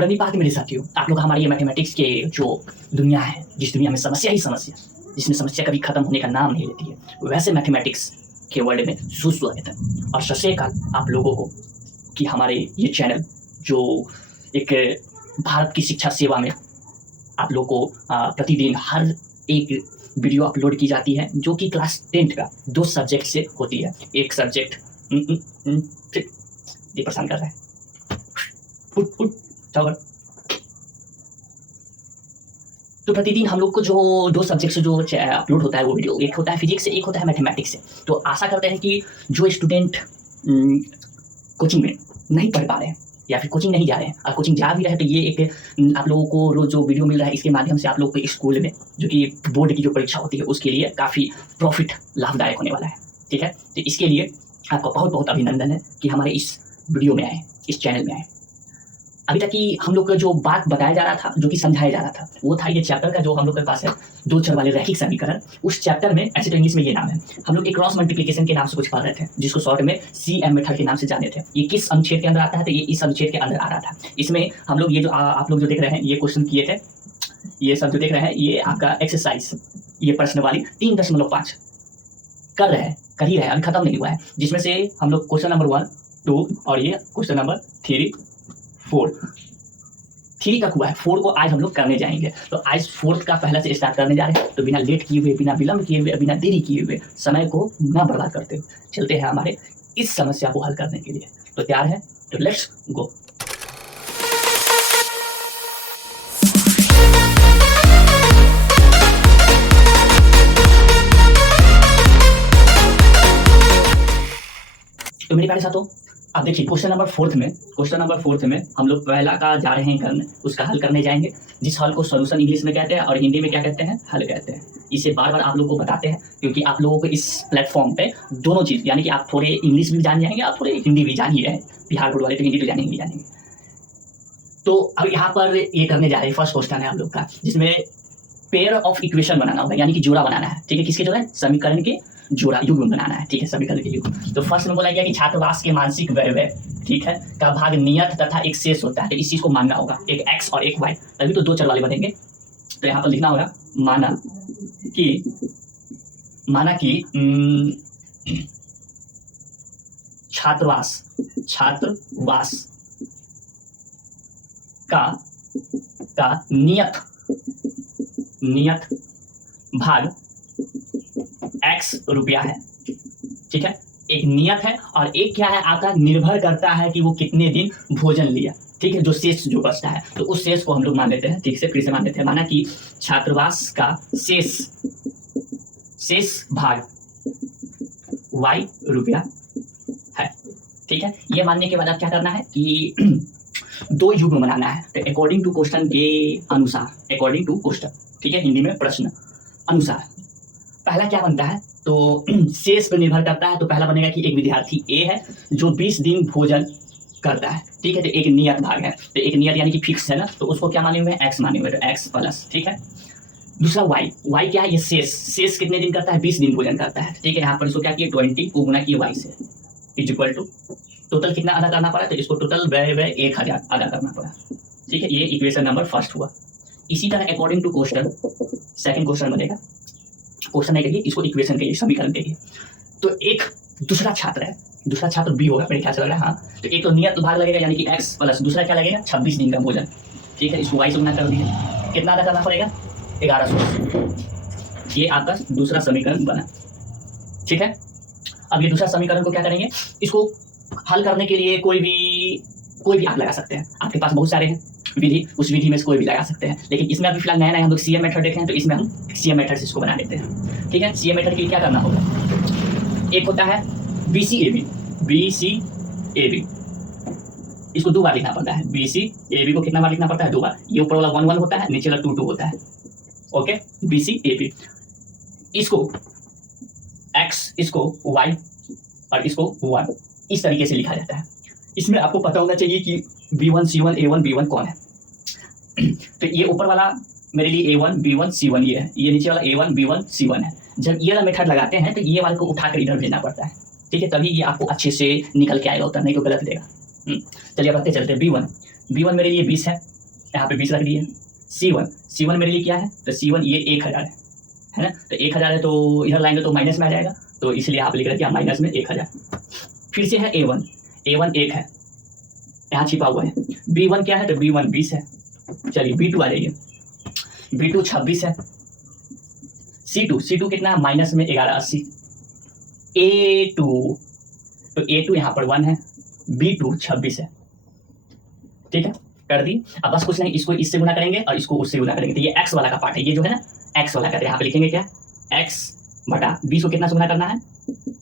प्रणिपात मेरे साथियों, आप लोग हमारी ये मैथमेटिक्स के जो दुनिया है, जिस दुनिया में समस्या ही समस्या, जिसमें समस्या कभी खत्म होने का नाम नहीं लेती है, वैसे मैथमेटिक्स के वर्ल्ड में सुस्वागत है और सत श्री अकाल आप लोगों को कि हमारे ये चैनल जो एक भारत की शिक्षा सेवा में आप लोग को प्रतिदिन हर एक वीडियो अपलोड की जाती है जो कि क्लास 10th का 2 सब्जेक्ट से होती है। एक सब्जेक्ट ये परेशान कर रहा है तो प्रतिदिन हम लोग को जो 2 सब्जेक्ट से जो अपलोड होता है वो वीडियो, एक होता है फिजिक्स से, एक होता है मैथमेटिक्स से। तो आशा करते हैं कि जो स्टूडेंट कोचिंग में नहीं पढ़ पा रहे हैं या फिर कोचिंग नहीं जा रहे हैं और कोचिंग जा भी रहे हैं तो ये एक आप लोगों को रोज जो वीडियो मिल रहा है इसके माध्यम से आप लोग को स्कूल में जो कि बोर्ड की जो परीक्षा होती है उसके लिए काफ़ी प्रॉफिट लाभदायक होने वाला है। ठीक है, तो इसके लिए आपका बहुत बहुत अभिनंदन है कि हमारे इस वीडियो में आए, इस चैनल में आए। अभी तक की हम लोग का जो बात बताया जा रहा था, जो कि समझाया जा रहा था, वो था ये चैप्टर का जो हम लोग के पास है 2 चर वाले रैखिक समीकरण। उस चैप्टर में ऐसे तो इंग्लिश में ये नाम है, हम लोग एक क्रॉस मल्टीप्लिकेशन के नाम से कुछ पढ़ रहे थे जिसको शॉर्ट में CM मेथड के नाम से जाने थे। ये किस अनुच्छेद के अंदर आता है, तो ये इस अनुच्छेद के अंदर आ रहा था। इसमें हम लोग ये जो आप लोग जो देख रहे हैं ये क्वेश्चन किए थे, ये सब जो देख रहे हैं ये आपका एक्सरसाइज, ये प्रश्न वाली 3.5 कर ही रहे हैं, अभी खत्म नहीं हुआ है, जिसमें से हम लोग क्वेश्चन नंबर 1, 2 और ये क्वेश्चन नंबर 3, 4 तक हुआ है। 4 को आज हम लोग करने जाएंगे। तो आज 4th का पहला से स्टार्ट करने जा रहे हैं। तो बिना लेट किए हुए, बिना विलंब किए हुए, बिना देरी किए हुए, समय को ना बर्बाद करते हुए चलते हैं हमारे इस समस्या को हल करने के लिए। तो तैयार है? तो लेट्स गो। तो मेरे प्यारे साथियों, अब देखिए क्वेश्चन नंबर 4th में हम लोग पहला का जा रहे हैं करने, उसका हल करने जाएंगे, जिस हल को सॉल्यूशन इंग्लिश में कहते हैं और हिंदी में क्या कहते हैं, हल कहते हैं। इसे बार बार आप लोगों को बताते हैं क्योंकि आप लोगों को इस प्लेटफॉर्म पे दोनों चीज़, यानी कि आप थोड़े इंग्लिश भी जान जाएंगे, आप थोड़े हिंदी भी जान ही रहे हैं। बिहार बोर्ड वाले तो हिंदी तो जानेंगे। तो अब यहाँ पर ये करने जा रहे हैं, फर्स्ट क्वेश्चन है हम लोग का, जिसमें पेयर ऑफ इक्वेशन बनाना होगा, यानी कि जोड़ा बनाना है। ठीक है, किसके जोड़ा? समीकरण के जोड़ा, युग्म बनाना है। ठीक है, समीकरण के युग्म। तो फर्स्ट में बोला गया कि छात्रवास के मानसिक व्यय, ठीक है, का भाग नियत तथा एक शेष होता है। तो इस चीज को मानना होगा, एक x और एक y, तभी तो 2 चर वाले बनेंगे। तो यहाँ पर लिखना होगा माना कि छात्रवास का नियत भाग x रुपया है। ठीक है, एक नियत है और एक क्या है आपका, निर्भर करता है कि वो कितने दिन भोजन लिया। ठीक है, जो शेष जो बचता है तो उस शेष को हम लोग मान लेते हैं। ठीक से फिर से मान लेते हैं, माना कि छात्रवास का शेष भाग y रुपया है। ठीक है, ये मानने के बाद अब क्या करना है कि 2 युग्म बनाना है। तो अकॉर्डिंग टू क्वेश्चन के अनुसार, अकॉर्डिंग टू क्वेश्चन, ठीक है, हिंदी में प्रश्न अनुसार पहला क्या बनता है, तो शेष पर निर्भर करता है। तो पहला बनेगा कि एक विद्यार्थी A है जो 20 दिन भोजन करता है। ठीक है, तो एक नियत भाग है, तो एक नियत यानी कि फिक्स है ना, तो उसको क्या माने हुए हैं, x माने हुए, तो x प्लस। ठीक है, दूसरा y क्या है, ये शेष कितने दिन करता है, 20 दिन भोजन करता है। ठीक है, यहाँ पर इसको क्या किया, 20 को गुना किए y से, इज इक्वल टू टोटल कितना अदा करना पड़ा, तो इसको टोटल व्यय 1000 अदा करना पड़ा। ठीक है, ये इक्वेशन नंबर फर्स्ट हुआ। इसी तरह according to question second question बनेगा, क्वेश्चन नहीं कहिए इसको, इक्वेशन कहिए, समीकरण कहिए। तो एक दूसरा छात्र B होगा मेरे ख्याल से लग रहा है। हाँ, तो एक तो नियत भाग लगेगा यानी कि x प्लस दूसरा क्या लगेगा, 26 दिन का भोजन। ठीक है, इसको y से गुना कर दिए, कितना अदा करना पड़ेगा, 1100। ये आपका दूसरा समीकरण बना। ठीक है, अब ये दूसरा समीकरण को क्या करेंगे, इसको हल करने के लिए कोई भी आप लगा सकते हैं, आपके पास बहुत सारे हैं विधि, उस विधि में से कोई भी लगा सकते हैं। लेकिन इसमें अभी फिलहाल नया हम लोग CM मेथड देख रहे हैं, तो इसमें हम CM मेथड से इसको बना लेते हैं। ठीक है, CM मेथड के लिए क्या करना होगा, एक होता है BCAB, इसको 2 बार लिखना पड़ता है। BCAB को कितना बार लिखना पड़ता है, 2 बार। ये ऊपर वाला 1 1 होता है, नीचे वाला 2 2 होता है। ओके, BCAB, इसको x, इसको y और इसको 1, इस तरीके से लिखा जाता है। इसमें आपको पता होना चाहिए कि B1 C1 A1 B1 कौन है। तो ये ऊपर वाला मेरे लिए A1 B1 C1 ये है, ये नीचे वाला A1 B1 C1 है। जब ये वाला मेथड लगाते हैं तो ये वाले को उठाकर इधर भेजना पड़ता है। ठीक है, तभी ये आपको अच्छे से निकल के आएगा उत्तर, नहीं तो गलत देगा। चलिए बढ़ते चलते। B1 मेरे लिए 20 है, यहाँ पे 20 रख दिए। C1 मेरे लिए क्या है, तो C1 ये 1000 है ना, तो 1000 है तो इधर लाएंगे तो माइनस में आ जाएगा, तो इसलिए यहाँ पे लिख रहे हैं माइनस में 1000। फिर से है A1 1 है, यहाँ छिपा हुआ है। B1 क्या है, तो B1 20 है। चलिए B2 आ जाइए, B2 26 है। C2 कितना है, माइनस में 1180। A2 तो A2 यहाँ पर 1 है, B2 26 है। ठीक है, कर दी। अब बस कुछ नहीं, इसको इससे गुना करेंगे और इसको उससे गुना करेंगे, तो ये x वाला का पार्ट है, ये जो है ना x वाला का, यहाँ पे लिखेंगे क्या, x बटा 20 को कितना से गुना करना है,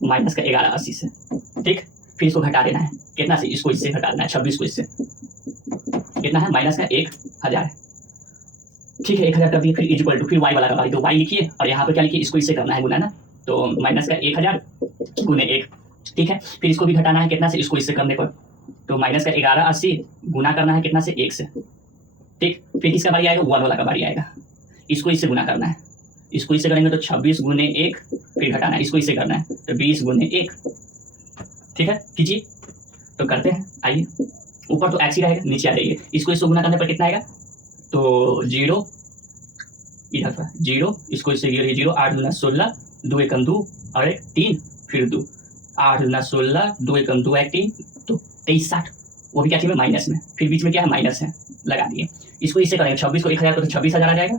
माइनस का 1180 से। ठीक, फिर इसको घटा देना है, कितना से, इसको इससे घटा देना है, 26 को इससे, कितना है, माइनस का 1000। ठीक है, 1000 कर दिए। फिर इक्वल टू, फिर y वाला का भाई, तो y लिखिए और यहाँ पे क्या लिखिए, इसको इससे करना है गुना ना, तो माइनस का 1000 गुने 1। ठीक है, फिर इसको भी घटाना है, कितना से, इसको इससे करने पर, तो माइनस का 1180 गुना करना है कितना से, 1 से। ठीक, फिर किसका बारी आएगा, 1 वाला का बारी आएगा, इसको इससे गुना करना है, इसको इससे करेंगे तो 26 गुने 1, फिर घटाना है, इसको इससे करना है तो 20 गुने 1। ठीक है, कीजिए तो करते हैं, आइए। ऊपर तो x ही रहेगा, नीचे आ जाइए, इसको इससे गुना करने पर कितना आएगा, तो 0 इधर पर 0, इसको इससे 0, 8 गुना 16, 2 एकम 2 और 1 3, फिर 2, 8 गुना 16, 2 एकम 2 1 3, तो 23 60, वो भी क्या चीज़ में, माइनस में, फिर बीच में क्या है, माइनस है, लगा दिए। इसको इससे करेंगे, 26 को 1000 तो 26,000 आ जाएगा।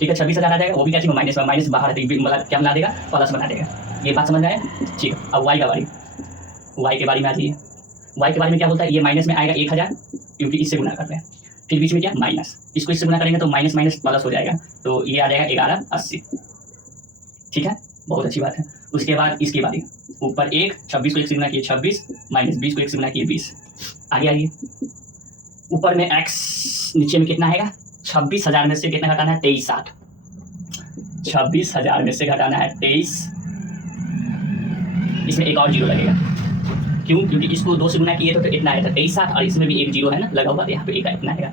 ठीक है, 26,000 आ जाएगा, वो भी क्या चीज़ में, माइनस में, माइनस बाहर मतलब क्या बना देगा, प्लस बना देगा। ये बात समझ में आया। ठीक, अब y का बारी, y के बारे में आ जाइए। y के बारे में क्या बोलता है, ये माइनस में आएगा 1000, क्योंकि इससे गुना कर रहे हैं, फिर बीच में क्या, माइनस, इसको इससे गुना करेंगे तो माइनस माइनस प्लस हो जाएगा, तो ये आ जाएगा 1180। ठीक है, बहुत अच्छी बात है। उसके बाद इसकी बारी, ऊपर 1, 26 को 1 से गुना किए 26, माइनस 20 को 1 से गुना किए 20। आगे आइए, ऊपर में x, नीचे में कितना आएगा, 26,000 में से कितना घटाना है, 2360। 26,000 में से घटाना है 23, इसमें एक और जीरो लगेगा, क्यों, क्योंकि इसको 2 से गुना किए तो इतना आया था 2360, और इसमें भी एक जीरो है ना लगा हुआ, यहाँ पे एक इतना आएगा।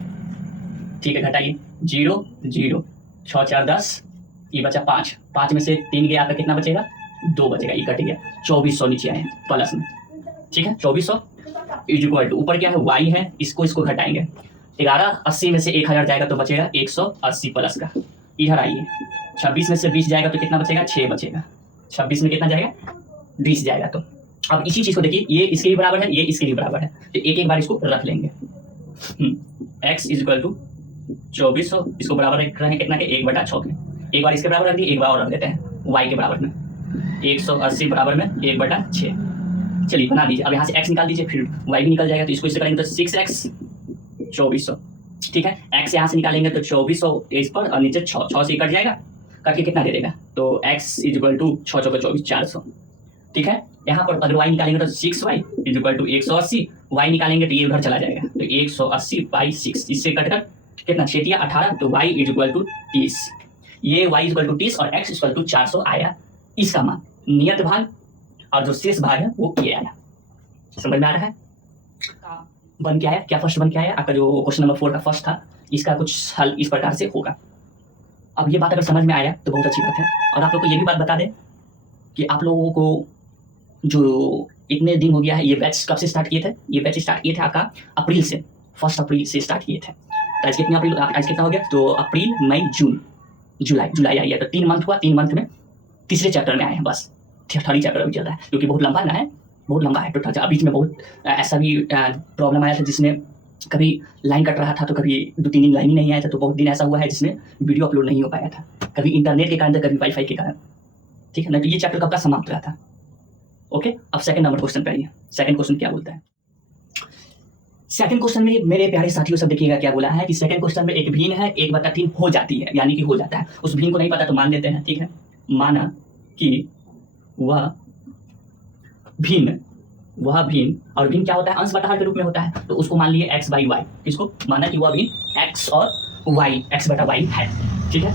ठीक है, घटाइए, 0 0, 6 4 10, ये बचा 5, 5 में से 3 गया, आपका कितना बचेगा, 2 बचेगा, ये कट गया, 2400 नीचे आए प्लस में। ठीक है, 2400 इक्वल टू, ऊपर क्या है, y है, इसको घटाएंगे, 1180 में से 1000 जाएगा तो बचेगा 180 प्लस का। इधर आइए, 26 में से 20 जाएगा तो कितना बचेगा, 6 बचेगा, 26 में कितना जाएगा, 20 जाएगा। तो अब इसी चीज़ को देखिए, ये इसके भी बराबर है, ये इसके भी बराबर है, तो एक एक बार इसको रख लेंगे। x इक्वल टू 2400, इसको बराबर रख रहे हैं कितना के, 1/6 के, एक बार इसके बराबर रख दिए, एक बार और रख देते हैं y के बराबर में, 180 बराबर में 1/6। चलिए बना दीजिए, अब यहाँ से x निकाल दीजिए, फिर y भी निकल जाएगा, तो इसको इससे करेंगे तो 6x 2400। ठीक है, x यहाँ से निकालेंगे तो 2400 इस पर, और नीचे 6 से कट जाएगा, कट के कितना दे देगा, तो x इक्वल टू 6 चौके 24 400। ठीक है, यहाँ पर अगर y निकालेंगे तो 6y इक्वल टू 180, y निकालेंगे तो ये उधर चला जाएगा, तो 180/6, इससे कटकर कितना, 6 या 18, तो y इक्वल टू 30, ये y इक्वल टू 30 और x इक्वल टू 400 आया इसका मान, नियत भाग, और जो शेष भाग है वो ये आया। समझ में आ रहा है, बन के आया क्या, फर्स्ट बन के आया आपका जो क्वेश्चन नंबर 4 का फर्स्ट था, इसका कुछ हल इस प्रकार से होगा। अब ये बात अगर समझ में आया तो बहुत अच्छी बात है, और आप लोग को ये भी बात बता दें कि आप लोगों को जो इतने दिन हो गया है, ये बैच कब से स्टार्ट किए थे, ये बैच स्टार्ट किए थे आपका अप्रैल से, 1 अप्रैल से स्टार्ट किए थे, तो आज कितना अप्रैल, आज कितना हो गया, तो अप्रैल मई जून जुलाई आई है, तो 3 मंथ हुआ, 3 मंथ में तीसरे चैप्टर में आए हैं, बस थर्ड चैप्टर अभी चल रहा है, क्योंकि बहुत लंबा ना है, बहुत लंबा है टोटल। बीच में बहुत ऐसा भी प्रॉब्लम आया था जिसमें कभी लाइन कट रहा था, तो कभी 2-3 दिन लाइन ही नहीं आया था, तो बहुत दिन ऐसा हुआ है जिसमें वीडियो अपलोड नहीं हो पाया था, कभी इंटरनेट के कारण था, कभी वाईफाई के कारण। ठीक है ना, तो ये चैप्टर कब का समाप्त रहा था। ओके, अब सेकंड नंबर क्वेश्चन पे आइए। सेकंड क्वेश्चन क्या बोलता है, सेकंड क्वेश्चन में मेरे प्यारे साथियों सब देखिएगा क्या बोला है कि सेकंड क्वेश्चन में एक भिन्न है 1/3 हो जाती है, यानी कि हो जाता है, उस भिन्न को नहीं पता तो मान लेते हैं। ठीक है, माना कि वह भिन्न, और भिन्न क्या होता है, अंश बटा हर के रूप में होता है, तो उसको मान लिए x/y, किसको माना कि वह भिन्न x और y, x/y है। ठीक है,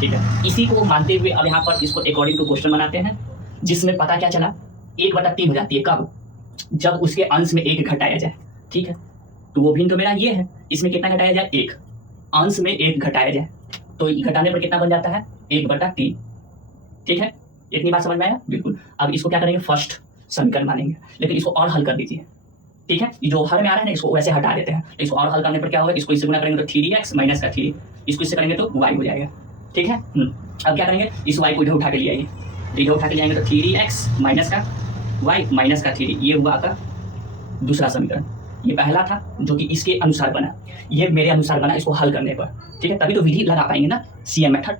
ठीक है, इसी को मानते हुए अब यहाँ पर इसको अकॉर्डिंग टू क्वेश्चन बनाते हैं, जिसमें पता क्या चला, 1/3 हो जाती है कब, जब उसके अंश में 1 घटाया जाए। ठीक है, तो वो भिन्न तो मेरा ये है, इसमें कितना घटाया जाए, 1, अंश में 1 घटाया जाए, तो घटाने पर कितना बन जाता है, 1/3। ठीक है, इतनी बात समझ में आया, बिल्कुल। अब इसको क्या करेंगे, फर्स्ट समीकरण मानेंगे, लेकिन इसको और हल कर दीजिए, ठीक है, ये जो हर में आ रहा है ना इसको वैसे हटा देते हैं। तो इसको और हल करने पर क्या होगा, इसको इससे गुना करेंगे तो 3x माइनस का 3, इसको इससे करेंगे तो y हो जाएगा। ठीक है, अब क्या करेंगे, इस y को इधर उठा के ले आइए, तो इधर उठा के ले आएंगे तो 3x माइनस का y माइनस का 3, ये हुआ आपका दूसरा समीकरण। ये पहला था जो कि इसके अनुसार बना, ये मेरे अनुसार बना इसको हल करने पर। ठीक है, तभी तो विधि लगा पाएंगे ना, CM मेथड।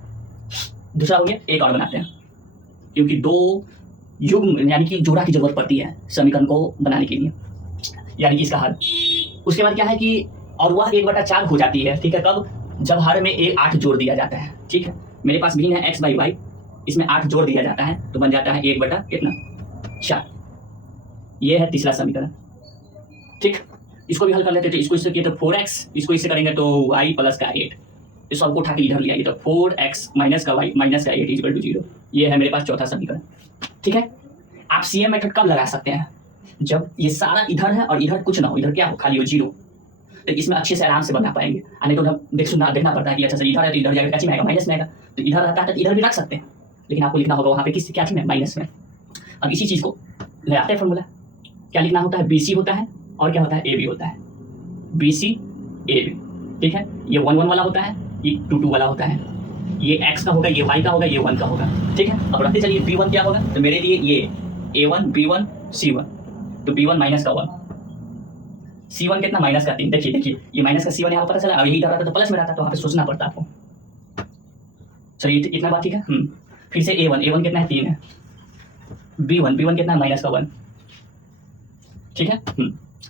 दूसरा हो गया, एक और बनाते हैं, क्योंकि दो युग्म यानी कि जोड़ा की जरूरत पड़ती है समीकरण को बनाने के लिए, यानी कि इसका हल। उसके बाद क्या है कि और वह 1/4 हो जाती है। ठीक है, कब, जब हर में 8 जोड़ दिया जाता है। ठीक है, मेरे पास भिन्न है x/y, इसमें 8 जोड़ दिया जाता है तो बन जाता है 1/4। ये है तीसरा समीकरण। ठीक, इसको भी हल कर लेते थे, इसको इससे किए तो 4x, इसको इससे करेंगे तो y प्लस का 8, इस सबको उठा के इधर ले आइए तो 4x माइनस का y माइनस का 8 इक्वल टू 0। ये है मेरे पास चौथा समीकरण। ठीक है, आप CM मेथड कब लगा सकते हैं, जब ये सारा इधर है और इधर कुछ ना हो, इधर क्या हो, खाली हो 0, तो इसमें अच्छे से आराम से बना पाएंगे। नहीं तो देखना पड़ता है कि अच्छा सर इधर है तो इधर जाएगा क्या चीज में आएगा, माइनस में आएगा, तो इधर रहता है तो इधर भी रख सकते हैं, लेकिन आपको लिखना होगा वहाँ पे किस क्या चीज में, माइनस में। अब इसी चीज को ले आते हैं फॉर्मूला, क्या लिखना होता है, BC होता है और क्या होता है, AB होता है, BC AB। ठीक है, ये 1 1 वाला होता है, ये 2 2 वाला होता है, ये x का होगा, ये y का होगा, ये 1 का होगा। ठीक है, अब रखते चलिए B1 क्या होगा, तो मेरे लिए ये A1 B1 C1, तो B1 माइनस का 1, C1 कितना, माइनस का 3। देखिए ये माइनस का C1 यहाँ पता चला, अब यही इधर रहता तो प्लस में रहता, तो वहाँ पे सोचना पड़ता आपको। चलिए इतना बात ठीक है। फिर से A1 कितना है, 3 है, B1 कितना है, माइनस का 1। ठीक है,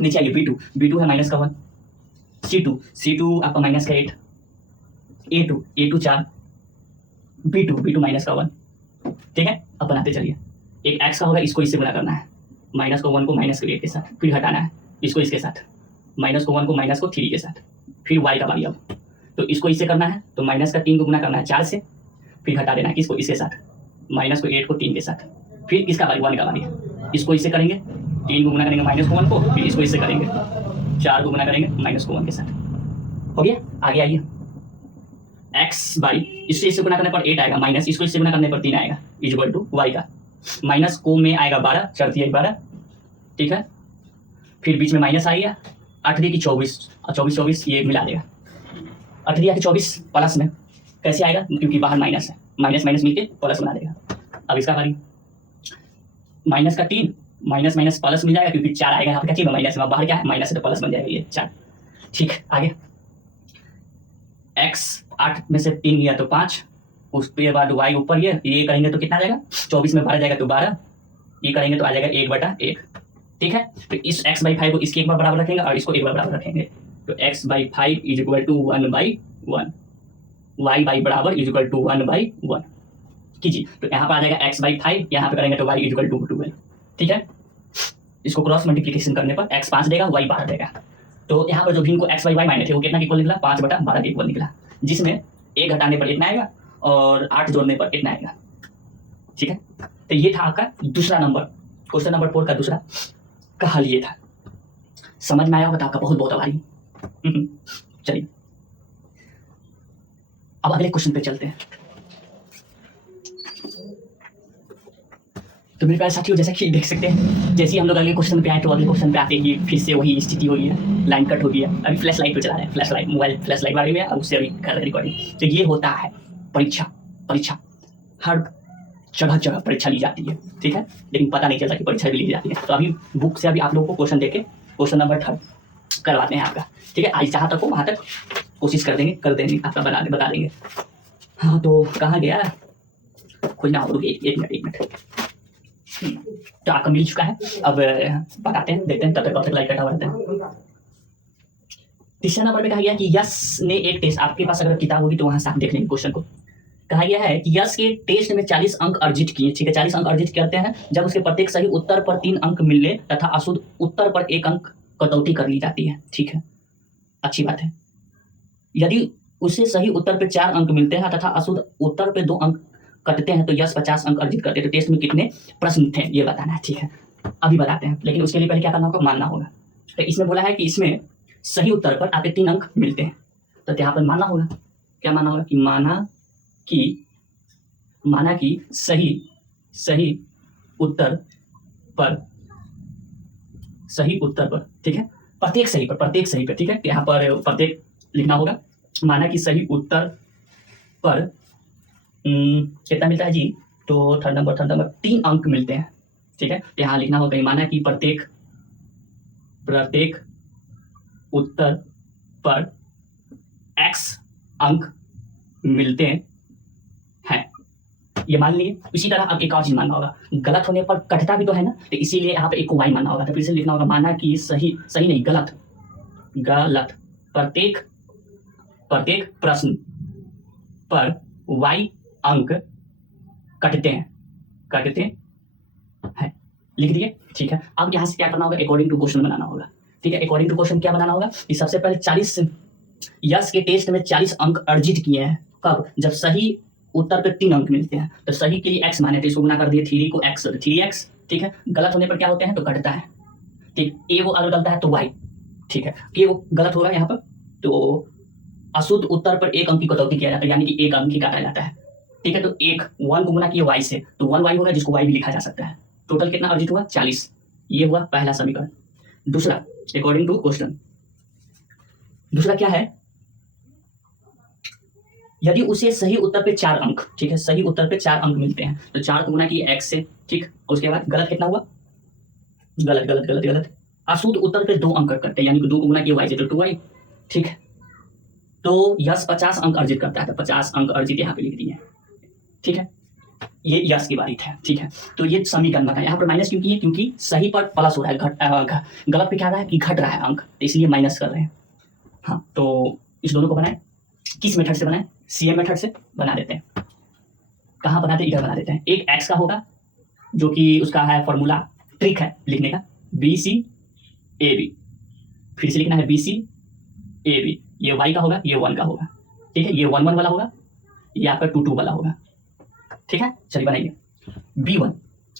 नीचे आइए B2 है माइनस का 1, C2 आपका माइनस का 8, A2 4, B2 माइनस का 1। ठीक है, अब बनाते चलिए, एक x का होगा, इसको इससे गुना करना है, माइनस को 1 को माइनस को 8 के साथ, फिर घटाना है इसको इसके साथ, माइनस को 1 को माइनस को 3 के साथ, फिर y का बारी। अब तो इसको इससे करना है तो माइनस का 3 को गुना करना है 4 से, फिर घटा देना है किसको, इसके साथ, माइनस को 8 को 3 के साथ, फिर इसका बारी 1 का बारी, इसको इससे करेंगे, 3 को गुना करेंगे माइनस को 1 को, फिर इसको इससे करेंगे, 4 को गुना करेंगे माइनस को 1 के साथ। हो गया, आगे आइए, x/, इससे गुना करने पर 8 आएगा, माइनस इसको इससे गुना करने पर 3 आएगा, इक्वल टू y का, माइनस को में आएगा 12, चढ़ती है 12। ठीक है, फिर बीच में माइनस आएगा, 8 की 24 और 24 ये मिला देगा, 8 की 24 प्लस में कैसे आएगा, क्योंकि बाहर माइनस है, माइनस माइनस मिलके प्लस बना देगा। अब इसका बारी, माइनस का 3 माइनस माइनस प्लस मिल जाएगा, क्योंकि 4 आएगा यहाँ पे, क्या चीज माइनस है, बाहर क्या है माइनस है, तो प्लस बन जाएगा ये 4। ठीक, आगे x 8 में से 3 गया तो 5, उसके बाद y ऊपर ये करेंगे तो कितना आ जाएगा, 24 में 12 जाएगा तो 12, ये करेंगे तो आ जाएगा 1/1। ठीक है, तो इस x/5 को इसके एक बार बराबर रखेंगे और इसको एक बार बराबर रखेंगे, तो x/5 इक्वल टू 1/1, y बराबर इक्वल टू 1/1 कीजिए, तो यहाँ पर आ जाएगा x/5, यहाँ पे करेंगे तो y इक्वल टू 12। ठीक है, इसको क्रॉस मल्टीप्लिकेशन करने पर x 5 देगा, y 12 देगा, तो यहाँ पर जो भिन्न को x/y माने थे वो कितना इक्वल निकला, 5/12 के इक्वल निकला, जिसमें 1 घटाने पर इतना आएगा और 8 जोड़ने पर इतना आएगा। ठीक है, तो ये था आपका दूसरा नंबर, क्वेश्चन नंबर 4 का दूसरा का हल ये था। समझ में आया होगा तो आपका बहुत बहुत आभारी। चलिए अब अगले क्वेश्चन पे चलते हैं। तो मेरे प्यारे साथियों, जैसा कि देख सकते हैं, जैसे ही हम लोग अगले क्वेश्चन पे आए तो अगले क्वेश्चन पे आते ही फिर से वही स्थिति हो गई है, लाइन कट हो गई है। अभी फ्लैश लाइट पे चला रहे हैं, flash light mobile flash light बारे में, और उससे अभी कर रहे रिकॉर्डिंग। तो ये होता है परीक्षा हर जगह परीक्षा ली जाती है। ठीक है, लेकिन पता नहीं चलता कि परीक्षा भी ली जाती है। तो अभी बुक से अभी आप लोगों को क्वेश्चन देके क्वेश्चन नंबर 3 करवाते हैं आपका। ठीक है, आज जहाँ तक हो वहाँ तक कोशिश कर देंगे आपका बता देंगे। हाँ, तो कहाँ गया, खोजना हो, रुकिए एक मिनट। तो आपका मिल चुका है, अब बताते हैं, देखते हैं, तब तक लाइक कटा हुआ रहता है। तीसरा नंबर में कहा गया कि यश ने एक टेस्ट, आपके पास अगर किताब होगी तो वहां से आप देख लेंगे क्वेश्चन को। कहा गया है कि यश के टेस्ट में 40 अंक अर्जित किए। ठीक है, 40 अंक अर्जित करते हैं जब उसके प्रत्येक सही उत्तर पर 3 अंक मिले तथा अशुद्ध उत्तर पर 1 अंक कटौती कर ली जाती है। ठीक है, अच्छी बात है। यदि उसे सही उत्तर पे 4 अंक मिलते हैं तथा अशुद्ध उत्तर पे 2 अंक कटते हैं तो यश 50 अंक अर्जित करते हैं। तो टेस्ट में कितने प्रश्न थे ये बताना है। ठीक है, अभी बताते हैं, लेकिन उसके लिए पहले क्या करना होगा, मानना होगा। तो इसमें बोला है कि इसमें सही उत्तर पर आपके 3 अंक मिलते हैं, तो यहाँ पर मानना होगा, क्या मानना होगा कि माना कि सही उत्तर पर सही उत्तर पर, ठीक है, प्रत्येक सही पर, ठीक है, यहाँ पर प्रत्येक लिखना होगा। माना कि सही उत्तर पर कितना मिलता है जी, तो थर्ड नंबर 3 अंक मिलते हैं, ठीक है। तो यहाँ लिखना होगा, माना कि प्रत्येक उत्तर पर x अंक मिलते हैं, ये मान लिए। इसी तरह अब एक और चीज मानना होगा, गलत होने पर कटता भी तो है ना, तो इसीलिए यहाँ पे एक y मानना होगा। तो फिर से लिखना होगा, माना कि सही नहीं, गलत प्रत्येक प्रश्न पर y अंक कटते हैं, लिख दिए, ठीक है। अब यहाँ से क्या करना होगा, अकॉर्डिंग टू क्वेश्चन बनाना होगा, ठीक है। अकॉर्डिंग टू क्वेश्चन क्या बनाना होगा कि सबसे पहले 40 यस के टेस्ट में 40 अंक अर्जित किए हैं, कब, जब सही उत्तर पे 3 अंक मिलते हैं। तो सही के लिए x माने, तो इसको गुना कर दिए 3 को x, 3x, ठीक है। गलत होने पर क्या होते हैं, तो कटता है, ठीक। ए वो अगर गलता है तो y, ठीक है, ये वो गलत होगा यहाँ पर, तो अशुद्ध उत्तर पर 1 अंक की कटौती किया जाता है, यानी कि 1 अंक ही काटा जाता है, ठीक है। तो 1 को गुना किया y से, तो 1y होगा, जिसको y भी लिखा जा सकता है। टोटल कितना अर्जित हुआ, 40। ये हुआ पहला समीकरण। दूसरा, अकॉर्डिंग टू क्वेश्चन, दूसरा क्या है, यदि उसे सही उत्तर पे 4 अंक, ठीक है, सही उत्तर पे 4 अंक मिलते हैं, तो 4 को गुना किया x से, ठीक। उसके बाद गलत कितना हुआ, गलत अशुद्ध उत्तर पे 2 अंक करते हैं, यानी कि 2 को गुना किया y से, तो 2y, ठीक है। तो यस 50 अंक अर्जित करता है, तो 50 अंक अर्जित यहाँ पे लिख दिए, ठीक है। ये यस की बारी है, ठीक है। तो ये समीकरण बना, यहाँ पर माइनस क्यों किए, क्योंकि सही पर प्लस हो रहा है, गलत पे क्या रहा है कि घट रहा है अंक, तो इसलिए माइनस कर रहे हैं। हाँ, तो इस दोनों को बनाए, किस मेथड से बनाए, CM मेथड से बना देते हैं। कहाँ बनाते हैं, इधर बना देते हैं। एक x का होगा, जो कि उसका है फॉर्मूला, ट्रिक है लिखने का, BCAB, फिर से लिखना है BCAB। ये y का होगा, ये 1 का होगा, ठीक है। ये 1 1 वाला होगा, ये आपका 2 2 वाला होगा, ठीक है। चलिए बनाइए।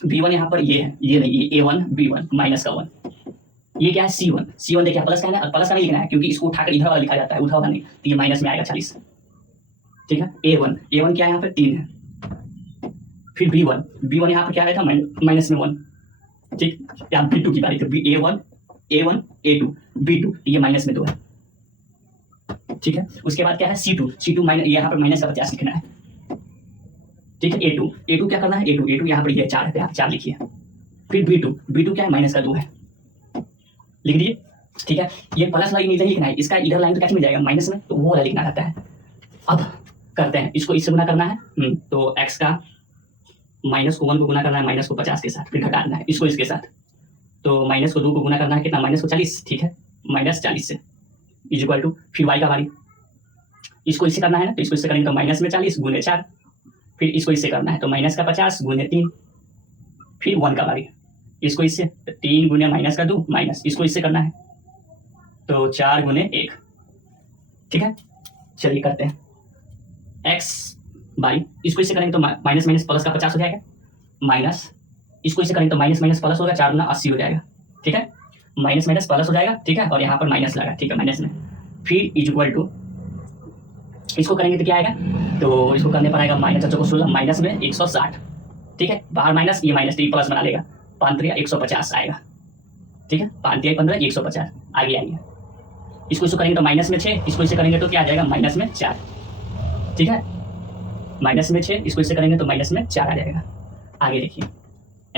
B1 यहाँ पर ये है, ये नहीं, ये A1 B1 माइनस का 1, ये क्या है C1 देखिए प्लस का है ना, प्लस का नहीं लिखना है, क्योंकि इसको उठाकर इधर वाला लिखा जाता है, उधर वाला नहीं, तो ये माइनस में आएगा 40, ठीक है। A1 क्या है, यहाँ पर 3 है। फिर B1 यहाँ पर क्या आया था, माइनस में 1, ठीक। यहाँ B2 की बारी, तो A1 A2 B2, ये माइनस में 2 है, ठीक है। उसके बाद क्या है C2 माइनस, यहाँ पर माइनस का 50 लिखना है, ठीक है। A2 क्या करना है, A2 यहाँ पर ये 4 है, आप 4 लिखिए। फिर B2 क्या है, माइनस का 2 है, लिख दिए, ठीक है। ये प्लस लाइन इधर लिखना है, इसका इधर लाइन तो कैसे मिल जाएगा, माइनस में, तो वो वाला लिखना रहता है। अब करते हैं, इसको इससे गुना करना है, तो x का माइनस को 1 को गुना करना है, माइनस को 50 के साथ, फिर घटाना है इसको इसके साथ, तो माइनस को 2 को गुना करना है, कितना, माइनस को 40, ठीक है, माइनस 40 से इज इक्वल टू, फिर y का बारी, इसको इससे करना है ना, तो इसको इससे करेंगे तो माइनस में 40 गुने 4, फिर इसको इससे करना है, तो माइनस का 50 गुने 3, फिर 1 का बारी, इसको इससे 3 गुने माइनस का 2 माइनस, इसको इससे करना है, तो 4 गुने 1, ठीक है। चलिए करते हैं, x बाई, इसको इससे करेंगे तो माइनस माइनस प्लस का 50 हो जाएगा, माइनस इसको इससे करेंगे तो माइनस माइनस प्लस होगा, 4 गुना 80 हो जाएगा, ठीक है। माइनस माइनस प्लस हो जाएगा, ठीक है, और यहाँ पर माइनस लगा, ठीक है, माइनस में, फिर इज इक्वल टू, इसको करेंगे तो क्या आएगा, तो इसको करने पर आएगा माइनस 16 माइनस में 160, ठीक है। बाहर माइनस, ये माइनस, तो प्लस बना लेगा, 5 3 150 आएगा, ठीक है, 5 3 15 150, आगे आइए, इसको करेंगे तो माइनस में 6, इसको इससे करेंगे तो क्या आ जाएगा, माइनस में 4, ठीक है, माइनस में 6, इसको इससे करेंगे तो माइनस में 4 आ जाएगा। आगे देखिए,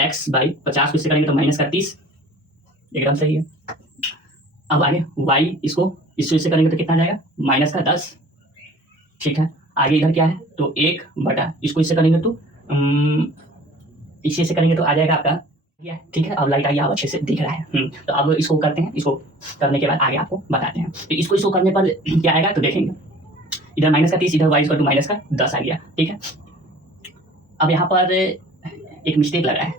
x बाई 50 को इससे करेंगे तो माइनस का 30, एकदम सही है। अब आगे y, इसको इससे करेंगे तो कितना आ जाएगा, माइनस का 10, ठीक है। आगे इधर क्या है, तो 1 बटा, इसको इससे करेंगे तो इससे करेंगे तो आ जाएगा आपका, ठीक है। अब लाइट आइए, आप अच्छे से दिख रहा है, तो अब इसको करते हैं, इसको करने के बाद आगे आपको बताते हैं। तो इसको करने पर क्या आएगा, तो देखेंगे, इधर माइनस का 30, इधर y इक्वल टू माइनस का 10 आ गया, ठीक है। अब यहाँ पर एक मिस्टेक लग रहा है,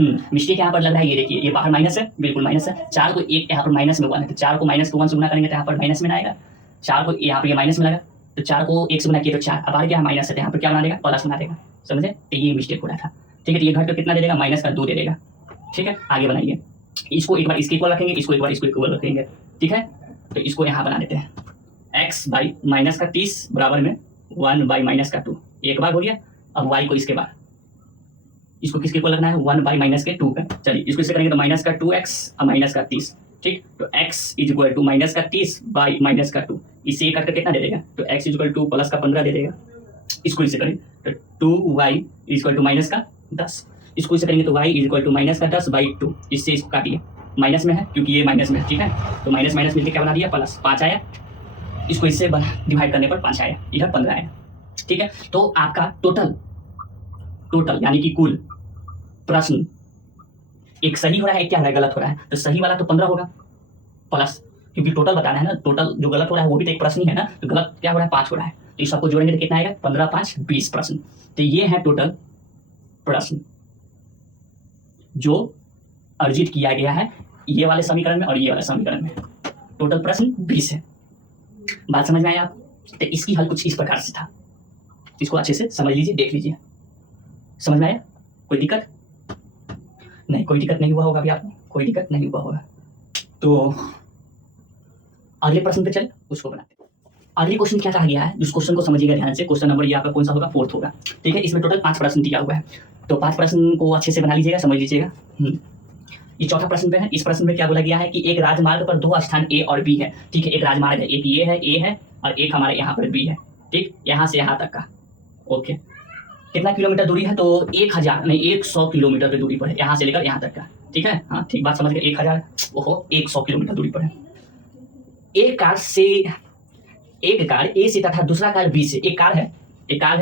मिस्टेक यहाँ पर लग रहा है, ये देखिए, ये बाहर माइनस है, बिल्कुल माइनस है, 4 को 1 यहाँ पर माइनस में 1 है, तो 4 को माइनस को 1 से गुना करेंगे तो यहाँ पर माइनस में आएगा, 4 को यहाँ पर ये माइनस में लगा, तो 4 को 1 से गुना किया तो 4, अब आगे क्या माइनस है, तो यहाँ पर क्या बना देगा, प्लस बना देगा, समझे, तो ये मिस्टेक हो रहा था, ठीक है। तो ये घट कर कितना दे देगा, माइनस का 2 दे देगा, ठीक है। आगे बनाइए, इसको एक बार इसके इक्वल रखेंगे, इसको एक बार इसको इक्वल रखेंगे, ठीक है। तो इसको यहाँ बना देते हैं, x बाई माइनस का 30 बराबर में 1 बाई माइनस का 2, एक बार हो गया। अब y को इसके बाद इसको किसके को लगना है 1 बाई माइनस के 2 का। चलिए इसको इससे करेंगे तो माइनस का 2x और माइनस का 30, ठीक। तो x is equal to minus का 30 बाई माइनस का 2, इससे काट कर कितना दे देगा, तो x is equal two plus का 15 दे देगा। इसको इससे करें तो 2y is equal to minus का 10, इसको इससे करेंगे तो y is equal to minus का 10 बाई 2, इससे इसको काटिए, माइनस में है क्योंकि ये माइनस में है, ठीक है। तो माइनस माइनस मिलकर क्या बना दिया प्लस, 5 आया, इसको इससे डिवाइड करने पर 5 आया, इधर 15 आया, ठीक है। तो आपका टोटल यानी कि कुल प्रश्न एक सही हो रहा है, एक क्या हो रहा है गलत हो रहा है, तो सही वाला तो 15 होगा प्लस, क्योंकि टोटल बताना है ना, टोटल जो गलत हो रहा है वो भी तो एक प्रश्न ही है ना, तो गलत क्या हो रहा है 5 हो रहा है, तो इस सबको जोड़ेंगे तो कितना आएगा 15 5 20 प्रश्न। तो ये है टोटल प्रश्न जो अर्जित किया गया है ये वाले समीकरण में और ये वाले समीकरण में, टोटल प्रश्न 20 है। बात समझ में आया आप? तो इसकी हल कुछ इस प्रकार से था, इसको अच्छे से समझ लीजिए, देख लीजिए, समझ में आया? कोई दिक्कत नहीं, कोई दिक्कत नहीं हुआ होगा अभी आपको, कोई दिक्कत नहीं हुआ होगा। तो अगले प्रश्न पे चले, उसको बनाते हैं। अगले क्वेश्चन क्या कहा गया है, उस क्वेश्चन को समझिएगा ध्यान से। क्वेश्चन नंबर ये आपका कौन सा होगा, 4th होगा, ठीक है। इसमें टोटल 5 प्रश्न दिया हुआ है, तो 5 प्रश्न को अच्छे से बना लीजिएगा, समझ लीजिएगा। ये चौथा प्रश्न पे है। इस प्रश्न में क्या बोला गया है कि एक राजमार्ग पर 2 स्थान ए और बी है, ठीक है। एक राजमार्ग है, एक ये है ए है और एक हमारे यहाँ पर बी है, ठीक, यहाँ से यहाँ तक का, ओके। कितना किलोमीटर दूरी है, तो 1000 नहीं 100 किलोमीटर की दूरी पर है, यहाँ से लेकर यहाँ तक का, ठीक है। हाँ ठीक बात समझ गए, 1000 ओहो 100 किलोमीटर दूरी पर है। एक कार ए से तथा दूसरा कार बी से, एक कार है,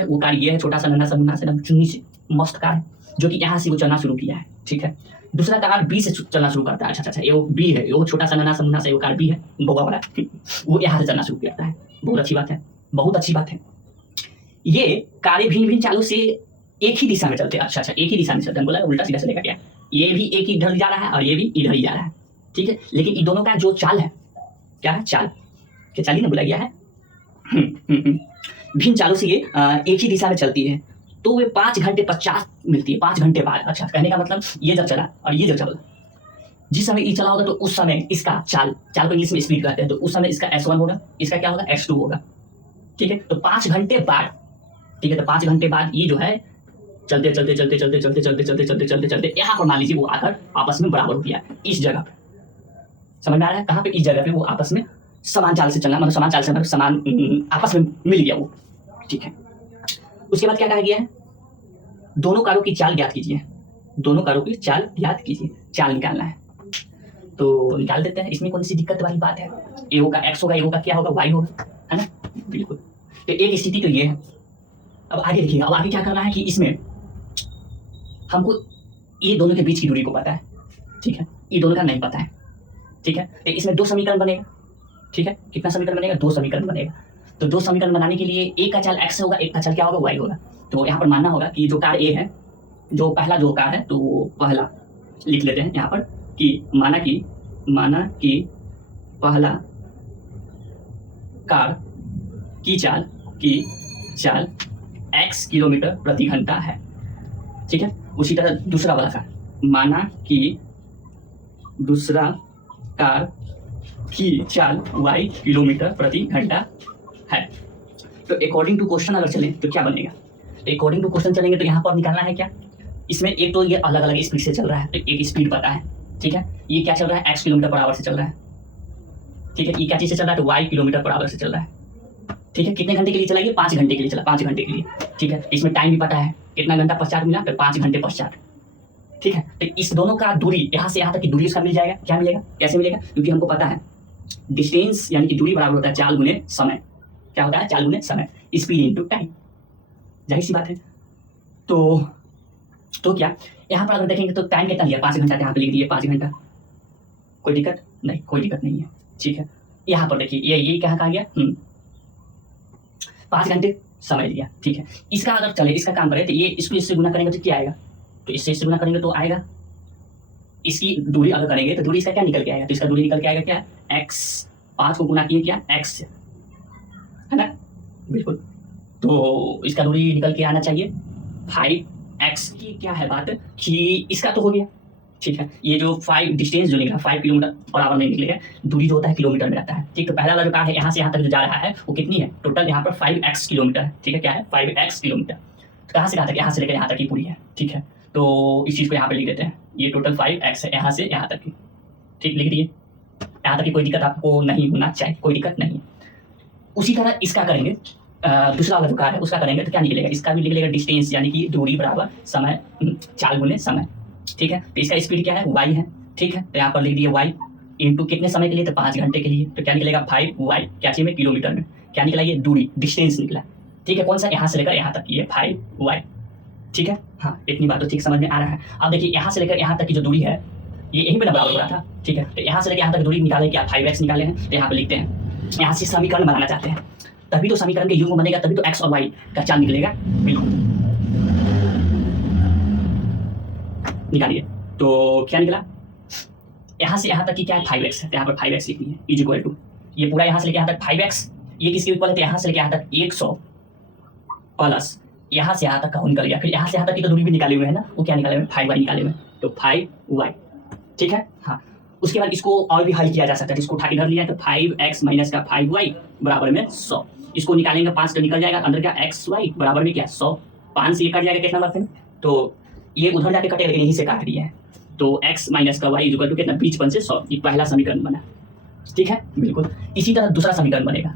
वो कार ये है, छोटा सा नन्हा सा मुन्ना सा चुन्नी से मस्त कार है, जो कि यहाँ से वो चलना शुरू किया है, ठीक है। दूसरा कार बी से चलना शुरू करता है, अच्छा, ये वो बी है, वो छोटा सा नन्हा सा मुन्ना सा वो कार बी है, बोगा वाला वो यहाँ से चलना शुरू करता है। बहुत अच्छी बात है, बहुत अच्छी बात है। ये कारें भिन्न भिन्न चालों से एक ही दिशा में चलते हैं, अच्छा, एक ही दिशा में चलते हैं, बोला उल्टा सीधा चलेगा क्या, ये भी एक ही इधर जा रहा है और ये भी इधर ही जा रहा है, ठीक है। लेकिन इन दोनों का जो चाल है, क्या है चाल, क्या चाल ही ना बोला गया है, भिन्न चालों से ये एक ही दिशा में चलती है, तो वे 5 घंटे 50 मिलती है, 5 घंटे बाद। अच्छा, कहने का मतलब ये जब चला और ये जब चला, जिस समय ये चला होगा तो उस समय इसका चाल को इंग्लिश में स्पीड कहते हैं, तो उस समय इसका S1 होगा, इसका क्या होगा S2 होगा, ठीक है। तो 5 घंटे बाद, ठीक है, तो 5 घंटे बाद ये जो है चलते यहाँ पर मान लीजिए वो आकर आपस में बराबर हो गया इस जगह पे, समझ में आ रहा है, कहाँ पे, इस जगह पे वो आपस में समान चाल से चलना, मतलब समान चाल से समान आपस में मिल गया वो, ठीक है। उसके बाद क्या कहा गया है, दोनों कारों की चाल ज्ञात कीजिए, दोनों कारों की चाल ज्ञात कीजिए, चाल निकालना है, तो निकाल देते हैं। इसमें कौन सी दिक्कत वाली बात है, ए होगा एक्स होगा, ए होगा क्या होगा वाई होगा, है ना, बिल्कुल। तो एक स्थिति तो ये है। अब आगे देखिए, अब आगे क्या करना है कि इसमें हमको ये दोनों के बीच की दूरी को पता है, ठीक है, ये दोनों का नहीं पता है, ठीक है। तो इसमें 2 समीकरण बनेगा, ठीक है। कितना समीकरण बनेगा, 2 समीकरण बनेगा। तो 2 समीकरण बनाने के लिए एक का चाल x होगा, एक का चाल क्या होगा y होगा। तो यहाँ पर मानना होगा कि जो कार ए है, जो पहला जो कार है, तो पहला लिख लेते हैं यहाँ पर कि माना कि पहला कार की चाल x किलोमीटर प्रति घंटा है, ठीक है। उसी तरह दूसरा वाला कार, माना कि दूसरा कार की चाल y किलोमीटर प्रति घंटा है। तो अकॉर्डिंग टू क्वेश्चन अगर चले तो क्या बनेगा, अकॉर्डिंग टू क्वेश्चन चलेंगे तो यहाँ पर निकालना है क्या, इसमें एक तो ये अलग अलग स्पीड से चल रहा है, तो एक स्पीड पता है, ठीक है। ये क्या चल रहा है, x किलोमीटर पर आवर से चल रहा है, ठीक है। ये क्या चीज़ से चल रहा है, तो y किलोमीटर पर आवर से चल रहा है, ठीक है। कितने घंटे के लिए चला, ये 5 घंटे के लिए चला, 5 घंटे के लिए, ठीक है। इसमें टाइम भी पता है, कितना घंटा पश्चात मिला, तो 5 घंटे पश्चात, ठीक है। तो इस दोनों का दूरी यहाँ से यहाँ तक की दूरी उसका मिल जाएगा, क्या मिलेगा, कैसे मिलेगा, क्योंकि हमको पता है डिस्टेंस यानी कि दूरी बराबर होता है चाल गुने समय, क्या होता है, चाल गुने समय, स्पीड इनटू टाइम, जाहिर सी बात है। तो क्या यहाँ पर अगर देखेंगे तो टाइम कितना लिया, 5 घंटा, यहाँ पे लिख दिए 5 घंटा, कोई दिक्कत नहीं, कोई दिक्कत नहीं है, ठीक है। यहाँ पर देखिए ये क्या कहा गया, 5 घंटे समय लिया, ठीक है। इसका अगर चले, इसका काम करें तो ये इसको इससे गुना करेंगे तो क्या आएगा, तो इससे गुना करेंगे तो आएगा, इसकी दूरी अगर करेंगे तो दूरी इसका क्या निकल के आएगा, तो इसका दूरी निकल के आएगा क्या, x, 5 को गुना किए क्या x से, है ना, बिल्कुल। तो इसका दूरी निकल के आना चाहिए 5x की, क्या है बात कि इसका तो हो गया, ठीक है। ये जो 5 डिस्टेंस जो निकला 5 किलोमीटर और आवर नहीं निकलेगा, दूरी जो होता है किलोमीटर में रहता है, ठीक। तो पहला वाला जो कार है यहाँ से यहाँ तक जो जा रहा है वो कितनी है, टोटल यहाँ पर 5x किलोमीटर है, ठीक है, क्या है 5x किलोमीटर। तो कहाँ से कहाँ तक, यहाँ से लेकर यहाँ तक की पूरी है, ठीक है। तो इस चीज़ को यहाँ पे लिख देते हैं, ये टोटल 5x है यहाँ से यहाँ तक की, ठीक, लिख दिए। यहाँ तक की कोई दिक्कत आपको नहीं होना चाहिए, कोई दिक्कत नहीं है। उसी तरह इसका करेंगे, दूसरा वाला जो कार्य है उसका करेंगे तो क्या निकलेगा, इसका भी निकलेगा डिस्टेंस यानी कि दूरी बराबर समय, चाल गुने समय, ठीक है। तो इसका स्पीड क्या है, y है, ठीक है। तो यहाँ पर लिख दिए y इंटू कितने समय के लिए, तो 5 घंटे के लिए। तो क्या निकलेगा 5y, क्या चाहिए में, किलोमीटर में, क्या निकला, ये दूरी डिस्टेंस निकला, ठीक है। कौन सा, यहाँ से लेकर यहाँ तक, ये 5y, ठीक है। हाँ, इतनी बात तो ठीक समझ में आ रहा है। अब देखिए यहाँ से लेकर यहाँ तक की जो दूरी है ये यहीं पे ना बराबर हो रहा था, ठीक है। तो यहाँ से लेकर यहाँ तक दूरी निकाले क्या, 5x निकाले हैं। तो यहाँ पे लिखते हैं, यहाँ से समीकरण बनाना चाहते हैं, तभी तो समीकरण के युग्म बनेगा, तभी तो x और y का चाल निकलेगा। बिल्कुल निकालिए। तो क्या निकला, यहाँ से यहाँ तक की क्या है, 5x है। तो यहाँ पर 5x लिखनी है, इज इक्वल टू ये पूरा यहाँ से लेकर यहाँ तक 5x, ये किसके इक्वल है, तो यहाँ से लेकर यहाँ तक 100 प्लस यहाँ से यहाँ तक का निकल गया। फिर यहाँ से यहाँ तक की तो दूरी भी निकाले हुए है ना, वो क्या निकाले हुए, 5y निकाले हुए, तो 5y, ठीक है। हाँ, उसके बाद इसको और भी हल किया जा सकता है, इसको उठा के धर लिया तो 5x माइनस का 5y बराबर में 100, इसको निकालेंगे 5 तो निकल जाएगा, अंदर क्या xy बराबर में क्या 100, 5 से ये कट जाएगा कितना नंबर पे, तो ये उधर जाके कटेगा, लेकिन यहीं से काट दिया है। तो x माइनस का y इक्वल टू कितना, 20 से 100, ये पहला समीकरण बना, ठीक है। बिल्कुल इसी तरह दूसरा समीकरण बनेगा,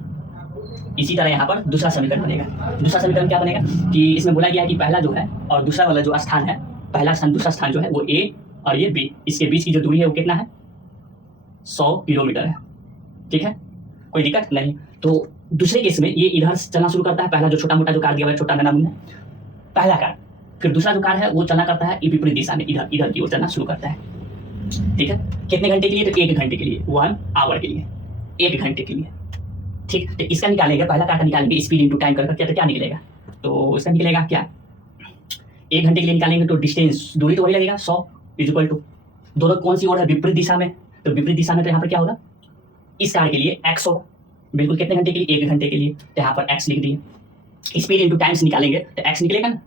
इसी तरह यहाँ पर दूसरा समीकरण बनेगा। दूसरा समीकरण क्या बनेगा कि इसमें बोला गया है कि पहला जो है और दूसरा वाला जो स्थान है, पहला स्थान दूसरा स्थान जो है वो a और ये b, इसके बीच की जो दूरी है वो कितना है, 100 किलोमीटर है, ठीक है, कोई दिक्कत नहीं। तो दूसरे केस में ये इधर चलना शुरू करता है, पहला जो छोटा मोटा जो कार दिया हुआ है, छोटा नाना मुन्ना पहला कार, फिर दूसरा जो कार है वो चलना करता है विपरीत दिशा में, इधर इधर की ओर चलना शुरू करता है, ठीक है। कितने घंटे के लिए, तो 1 घंटे के लिए, 1 आवर के लिए, 1 घंटे के लिए, ठीक। तो इसका निकालेंगे, पहला कार का निकालेंगे स्पीड इंटू टाइम कर करके, तो क्या निकलेगा, तो इसका निकलेगा क्या, 1 घंटे के लिए निकालेंगे तो डिस्टेंस दूरी तो वही लगेगा 100 इज इक्वल टू, दोनों कौन सी ओर है, विपरीत दिशा में, तो विपरीत दिशा में तो यहाँ पर क्या होगा, इस कार के लिए x होगा, बिल्कुल कितने घंटे के लिए, 1 घंटे के लिए, तो यहाँ पर x लिख दिए। स्पीड इंटू टाइम्स निकालेंगे तो x निकलेगा ना,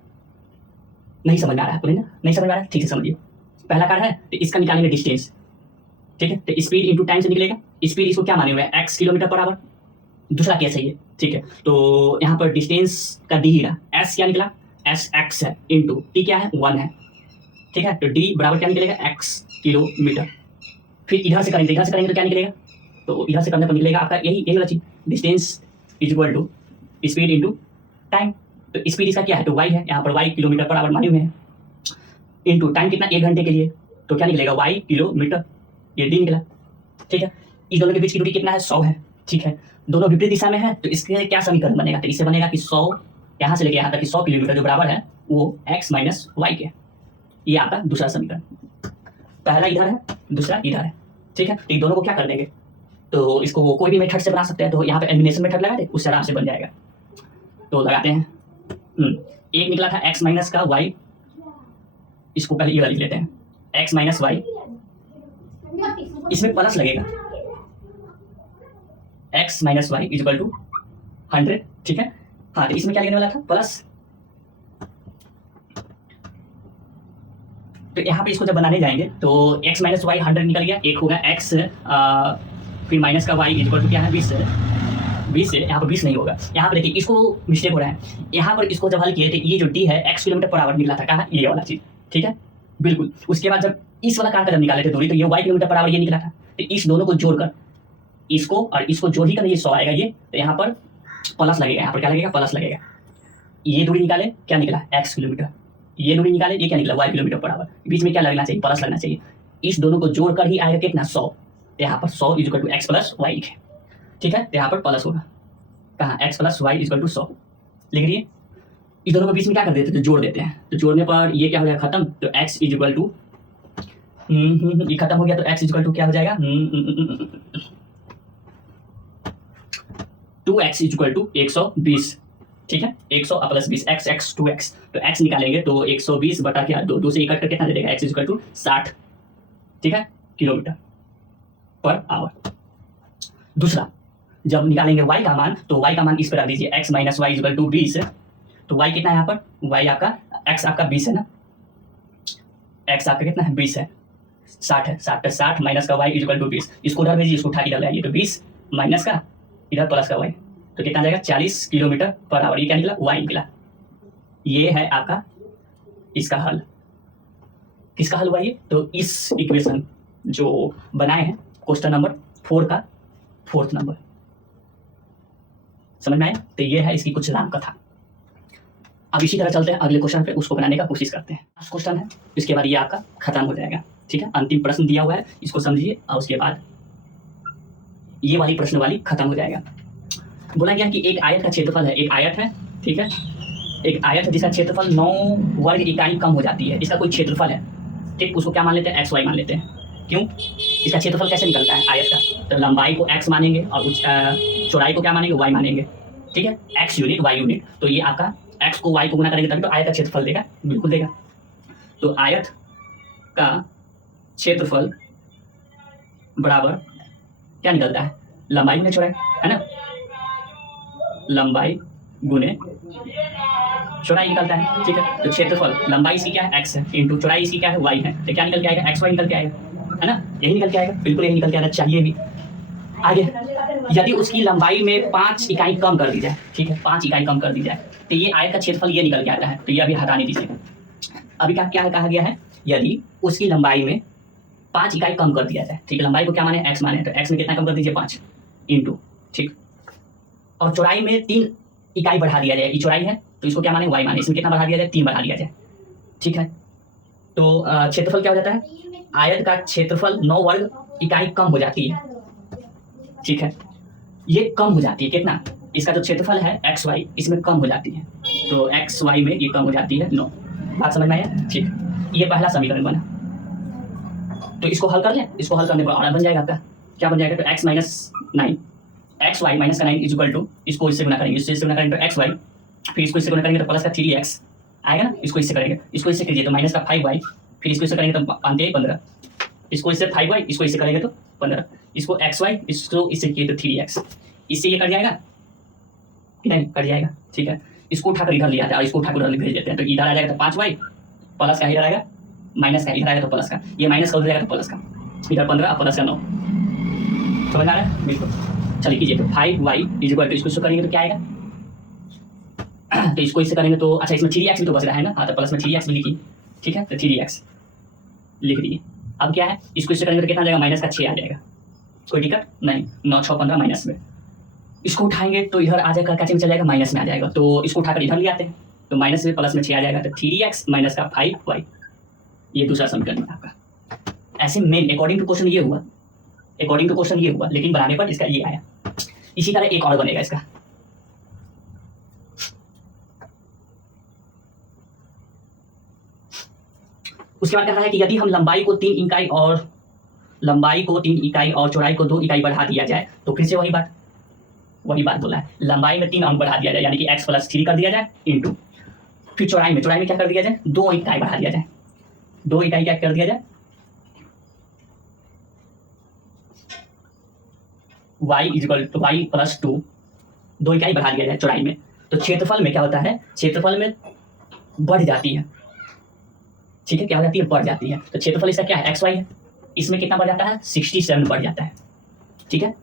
नहीं समझ में आ रहा है, ना नहीं समझ में आ रहा है, ठीक से समझिए। पहला कार है तो इसका निकालेंगे डिस्टेंस, ठीक है। तो स्पीड इंटू टाइम से निकलेगा, स्पीड इसको क्या माने हुए हैं, x किलोमीटर पर आवर, दूसरा केस है ये, ठीक है। तो यहाँ पर डिस्टेंस का डी ही रहा, s क्या निकला, एस एक्स है, इंटू टी क्या है 1 है, ठीक है। तो डी बराबर क्या निकलेगा, x किलोमीटर। फिर इधर से करेंगे, इधर से करेंगे तो क्या निकलेगा, तो इधर से करने पर निकलेगा आपका यही वाला चीज, distance is equal to speed into time. तो स्पीड इसका क्या है, तो y है, यहाँ पर y किलोमीटर पर आवर माने हुए हैं, इंटू टाइम कितना, 1 घंटे के लिए, तो क्या निकलेगा y किलोमीटर, ये डी निकला, ठीक है। इस दोनों के बीच की दूरी कितना है, 100 है, ठीक है। दोनों विपरीत दिशा में है, तो इसके क्या समीकरण बनेगा, तो इससे बनेगा कि 100 यहाँ से लेके यहाँ तक कि 100 किलोमीटर जो बराबर है वो x माइनस वाई के, ये आपका दूसरा समीकरण। पहला इधर है, दूसरा इधर है, ठीक है। तो इन दोनों को क्या कर देंगे, तो इसको कोई भी मेथड से बना सकते हैं, तो यहाँ पे एलिमिनेशन मेथड लगा दे, उससे आराम से बन जाएगा। तो लगाते हैं, एक निकला था x माइनस का y, इसको पहले ये लिख लेते हैं, x माइनस वाई, इसमें प्लस लगेगा, x minus Y is equal to 100, ठीक है। हाँ, तो इसमें क्या लगने वाला था, प्लस। तो यहाँ पे इसको जब बनाने जाएंगे तो x माइनस वाई 100 निकल गया, एक होगा x फिर माइनस का y इज इक्वल टू क्या है 20 20 है, यहाँ पर 20 नहीं होगा, यहाँ पर देखिए इसको मिस्टेक हो रहा है, यहाँ पर इसको जब हल किए तो ये जो d है x किलोमीटर पर आवर निकला था, कहाँ, ये वाला चीज, ठीक है, बिल्कुल। उसके बाद जब इस वाला कार का जब निकाले थे दूरी, तो ये y किलोमीटर पर आवर ये निकला था, तो इस दोनों को जोड़कर इसको और इसको जोड़ ही कर ये 100 आएगा ये, तो यहाँ पर प्लस लगेगा, यहाँ पर क्या लगेगा, प्लस लगेगा। ये दूरी निकाले, क्या निकला, x किलोमीटर, ये दूरी निकाले, ये क्या निकला, y किलोमीटर पर आवर, बीच में क्या लगना चाहिए, प्लस लगना चाहिए। इस दोनों को जोड़कर ही आएगा कितना, 100, यहाँ पर 100 is equal to x plus Y लिखे, ठीक है। तो यहाँ पर प्लस होगा, कहाँ, x plus Y is equal to 100 लिख रही है। इस दोनों को बीच में क्या कर देते हैं, तो जोड़ देते हैं, तो जोड़ने पर ये क्या हो जाएगा, खत्म, तो x इज इक्वल टू ये खत्म हो गया, तो x इज इक्वल टू क्या हो जाएगा, 2x इज इक्वल टू 120, ठीक है, 100 प्लस 20 x 2x, तो x निकालेंगे तो 120 बटा क्या, 2 से इकट्ठा कितना दे देगा, x इज इक्वल टू 60, ठीक है, किलोमीटर पर आवर। दूसरा जब निकालेंगे y का मान, तो y का मान इस पर रख दीजिए, x minus Y is equal to 20, तो y कितना है यहाँ पर, y आपका, x आपका 20 है ना, x आपका कितना है 20 है, 60 है, 60 माइनस का y इज इक्वल टू 20, इसको उधर भेजिए, इसको उठा के डालिए, तो 20 माइनस का इधर प्लस का y, तो कितना जाएगा 40 किलोमीटर पर आवर, ये क्या निकला, y निकला। ये है आपका इसका हल, किसका हल हुआ ये? तो इस इक्वेशन जो बनाए हैं क्वेश्चन नंबर 4 का 4th नंबर, समझ में आया? तो ये है इसकी कुछ राम कथा। अब इसी तरह चलते हैं अगले क्वेश्चन पे, उसको बनाने का कोशिश करते हैं। लास्ट क्वेश्चन है, इसके बाद ये आपका खत्म हो जाएगा। ठीक है, अंतिम प्रश्न दिया हुआ है, इसको समझिए और उसके बाद ये वाली प्रश्न वाली खत्म हो जाएगा। बोला गया कि एक आयत का क्षेत्रफल है, एक आयत है, ठीक है, एक आयत है जिसका क्षेत्रफल 9 वर्ग इकाई कम हो जाती है, इसका कोई क्षेत्रफल है, ठीक, उसको क्या मान लेते हैं? XY मान लेते हैं। क्यों? इसका क्षेत्रफल कैसे निकलता है आयत का? तो लंबाई को x मानेंगे और चौड़ाई को क्या मानेंगे? Y मानेंगे। ठीक है, x यूनिट y यूनिट, तो ये आपका x को y को गुना करेंगे तभी तो आयत का क्षेत्रफल देगा, बिल्कुल देगा। तो आयत का क्षेत्रफल बराबर क्या निकलता है? लंबाई गुने चौड़ाई, है ना, लंबाई गुने चौड़ाई निकलता है। ठीक है, तो क्षेत्रफल लंबाई इसकी क्या है? x है, इंटू चौड़ाई इसकी क्या है? y है, तो क्या निकल के आएगा? XY निकल के आएगा, है ना, यही निकल के आएगा, बिल्कुल यही निकल के आना चाहिए भी। आगे, यदि उसकी लंबाई में 5 इकाई कम कर दी जाए, ठीक है, 5 इकाई कम कर दी जाए, तो ये आयत का क्षेत्रफल ये निकल के आता है, तो ये अभी हटाने दीजिएगा। अभी क्या क्या कहा गया है? यदि उसकी लंबाई में 5 इकाई कम कर दिया जाए, ठीक है, लंबाई को क्या माने? x माने, तो x में कितना कम कर दीजिए? 5 इंटू, ठीक, और चौड़ाई में 3 इकाई बढ़ा दिया जाए, ये चौड़ाई है तो इसको क्या माने? y माने, इसमें कितना बढ़ा दिया जाए? 3 बढ़ा दिया जाए। ठीक है, तो क्षेत्रफल क्या हो जाता है? आयत का क्षेत्रफल 9 वर्ग इकाई कम हो जाती है। ठीक है, ये कम हो जाती है, कितना? इसका जो क्षेत्रफल है XY इसमें कम हो जाती है, तो XY में ये कम हो जाती है 9। बात समझ में आया? ठीक, ये पहला समीकरण बना। तो इसको हल कर लें, इसको हल करने पर और बन जाएगा आपका, क्या बन जाएगा? तो x माइनस 9, XY माइनस का 9 इज इक्वल टू, इसको इससे गुना करेंगे, इससे गुना करेंगे तो XY, फिर इसको इससे गुना करेंगे तो प्लस का 3x आएगा ना, इसको इससे करेंगे, इसको इससे कीजिए तो माइनस का 5y, फिर इसको इससे करेंगे तो 15, इसको इससे 5y, इसको इससे करेंगे तो 15, इसको XY, इसको इससे किए तो 3x, इससे ये कट जाएगा कि नहीं? कट जाएगा। ठीक है, इसको उठाकर इधर ले आते हैं और इसको उठाकर उधर भेज देते हैं, तो इधर आ जाएगा तो 5y, प्लस का इधर आएगा माइनस का, इधर आएगा तो प्लस का, ये माइनस का उधर जाएगा तो प्लस का, इधर 15 प्लस का 9। समझ आ रहा है? बिल्कुल, चलिए कीजिए, तो 5y इज इक्वल टू, इसको करेंगे तो क्या आएगा? तो इसको इससे करेंगे तो, अच्छा इसमें 3x भी तो बच रहा है ना, हाँ, तो प्लस में 3x भी लिखिए। ठीक है, तो 3x लिख दिए। अब क्या है, इसको इससे करेंगे तो कितना आ जाएगा? माइनस का 6 आ जाएगा, कोई दिक्कत नहीं, 9 6 15 माइनस में, इसको उठाएंगे तो इधर आ जाएगा, क्या चल जाएगा? माइनस में आ जाएगा, तो इसको उठाकर इधर ले आते हैं, तो माइनस में प्लस में 6 आ जाएगा, तो 3x माइनस का 5y, ये दूसरा समीकरण है आपका। ऐसे मेन अकॉर्डिंग टू क्वेश्चन ये हुआ, अकॉर्डिंग टू क्वेश्चन ये हुआ, लेकिन बनाने पर इसका ये आया। इसी तरह एक और बनेगा इसका, उसके बाद कह रहा है कि यदि हम लंबाई को 3 इकाई और चौड़ाई को 2 इकाई बढ़ा दिया जाए, तो फिर से वही बात बोला है, लंबाई में 3 अंक बढ़ा दिया जाए, यानी कि x + 3 कर दिया जाए, इंटू फिर चौड़ाई में क्या कर दिया जाए? 2 इकाई बढ़ा दिया जाए, 2 इकाई क्या कर दिया जाए? y = 2, 2 इकाई बढ़ा दिया जाए चौड़ाई में, तो क्षेत्रफल में क्या होता है? क्षेत्रफल में बढ़ जाती है। ठीक है, क्या हो जाती है? बढ़ जाती है। तो क्षेत्रफल इसका क्या है? XY है, इसमें कितना बढ़ जाता है? 67 बढ़ जाता है। ठीक है,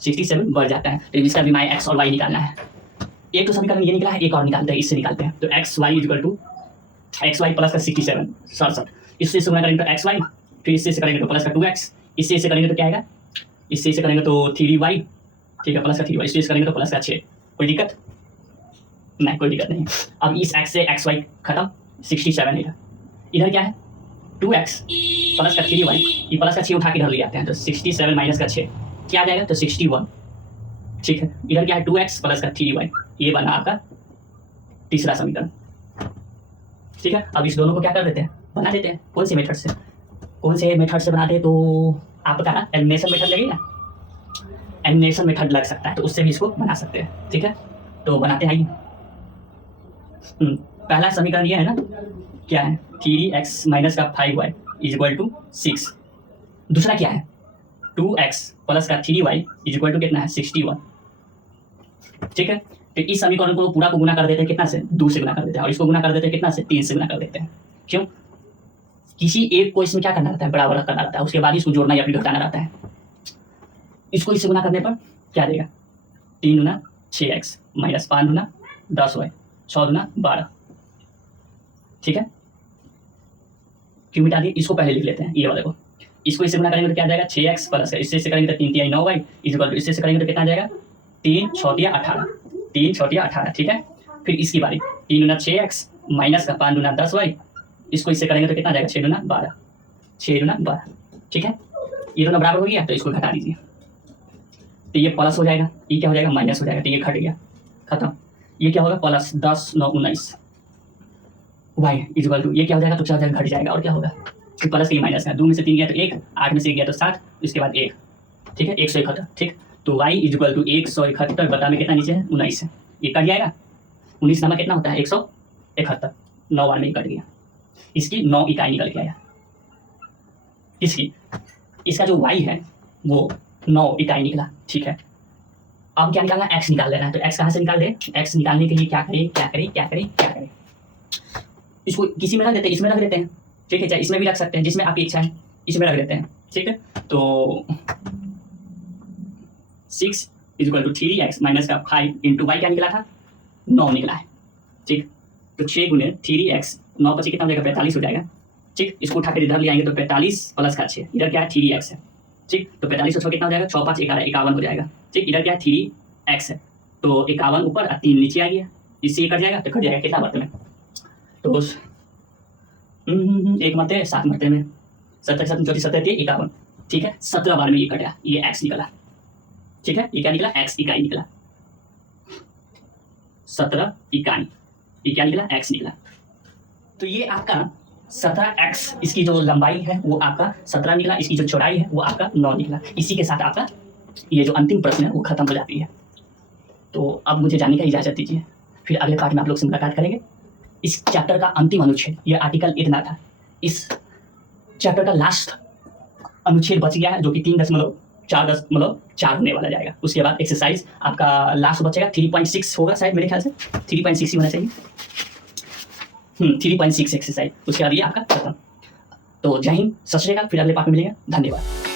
67 बढ़ जाता है, तो इसका भी x और y निकालना है। एक तो समीकरण ये निकला है, एक और निकालते हैं, इससे निकालते हैं। तो XY प्लस का 67 67, इससे गुना करेंगे तो XY, फिर इससे करेंगे तो प्लस का 2x, इससे करेंगे तो क्या आएगा? इससे करेंगे तो 3y, ठीक है, प्लस का 3y, इससे करेंगे तो प्लस का 6। कोई दिक्कत नहीं? कोई दिक्कत नहीं। अब इस x से XY खत्म, 67 है, इधर क्या है? 2x प्लस का 3y, ये प्लस का 6 उठा के इधर ले आते हैं, तो 67 माइनस का 6 क्या आ जाएगा? तो 61। ठीक है, इधर क्या है? 2x प्लस का 3y, ये बना आपका तीसरा समीकरण। ठीक है, अब इस दोनों को क्या कर देते हैं? बना देते हैं। कौन से मेथड से बनाते हैं? तो आपका एलिमिनेशन मेथड लगेगा, एलिमिनेशन मेथड लग सकता है, तो उससे भी इसको बना सकते हैं। ठीक है, तो बनाते हैं। पहला समीकरण ये है ना, क्या है? 3x माइनस का 5y इज इक्वल टू 6। दूसरा क्या है? 2x प्लस का 3y इज इक्वल टू कितना है? 61। ठीक है, तो इस समीकरण को पूरा को गुना कर देते हैं कितना से? 2 से गुना कर देते हैं, और इसको गुना कर देते हैं कितना से? 3 से गुना कर देते हैं। क्यों? किसी एक को इसमें क्या करना रहता है? बराबर करना रहता है, उसके बाद इसको जोड़ना या फिर घटाना रहता है। इसको इससे गुना करने पर क्या देगा? 3 गुना 6x माइनस 5 गुना 10y 100 गुना 12। ठीक है, क्यों मिटा दिए, इसको पहले लिख लेते हैं, ये वाले को। इसको इससे गुना करेंगे तो क्या आ जाएगा 6x प्लस है, इससे करेंगे तो 3 3 9y इक्वल टू इससे करेंगे तो कितना आ जाएगा 3 6 18, 3 6 18, ठीक है। फिर इसकी बारी 3 गुना 6x माइनस का 5 गुना 10y, इसको इससे करेंगे तो कितना आ जाएगा 6 गुना 12, 6 गुना 12, ठीक है। ये दोनों बराबर हो गया तो इसको घटा दीजिए, तो ये प्लस हो जाएगा, ये क्या हो जाएगा माइनस हो जाएगा, तो ये घट गया, खत्म। ये क्या होगा प्लस 10 9 19 वाई इक्वल टू ये क्या हो जाएगा तो क्या हो जाएगा घट जाएगा, और क्या होगा फिर प्लस के माइनस का, 2 में से 3 गया तो 1, 8 में से 1 गया तो 7, इसके बाद 1, ठीक है 171, ठीक। तो y इक्वल टू 171 बटा में कितना नीचे है 19 है, ये कट जाएगा 19 नामा कितना होता है 171, 9 बार में ही कट गया, इसकी 9 इकाई निकल के आया। इसकी इसका जो y है वो 9 इकाई निकला, ठीक है। अब क्या निकालना x निकाल लेना है, तो x कहाँ से निकाल दे, x निकालने के लिए क्या करें क्या करें क्या करें क्या करें, इसको किसी में रख देते हैं, इसमें रख देते हैं, ठीक है, चाहे इसमें भी रख सकते हैं जिसमें आपकी इच्छा है, इसमें रख देते हैं, ठीक है। तो 6 इक्वल टू 3x माइनस का 5 इंटू वाई क्या निकला था 9 निकला है, ठीक। तो 6 गुने 3x 9 पची कितना हो जाएगा 45 हो जाएगा, ठीक। इसको उठा कर इधर ले आएंगे तो 45 प्लस का 6, इधर क्या है 3x है, ठीक। तो 45 और 6 कितना हो जाएगा 6 5 11 51 हो जाएगा, ठीक। इधर क्या है 3x है, तो 51 ऊपर और 3 नीचे आ गया, इससे ये कट जाएगा, तो कट जाएगा कितना मरते में, तो 1 मरते 7 मरते में 70 7 34 70 51, ठीक है। 17 बार में ये कटा, ये x निकला, ठीक है। ये क्या निकला x इकाई निकला, 17 इकाई, ये क्या निकला x निकला। तो ये आपका 17x, इसकी जो लंबाई है वो आपका 17 निकला, इसकी जो चौड़ाई है वो आपका 9 निकला। इसी के साथ आपका ये जो अंतिम प्रश्न है वो खत्म हो जाती है। तो अब मुझे जाने का इजाज़त दीजिए, फिर अगले पार्ट में आप लोग से मुलाकात करेंगे। इस चैप्टर का अंतिम अनुच्छेद ये आर्टिकल इतना था, इस चैप्टर का लास्ट अनुच्छेद बच गया है जो कि 3.4 होने वाला जाएगा। उसके बाद एक्सरसाइज आपका लास्ट बचेगा 3.6 होगा शायद, मेरे ख्याल से 3.6 ही होना चाहिए, 3.6 एक्सरसाइज, उसके बाद ये आपका खत्म। तो जय हिंद, सत श्री अकाल, फिर अगले पार्ट में मिलेंगे, धन्यवाद।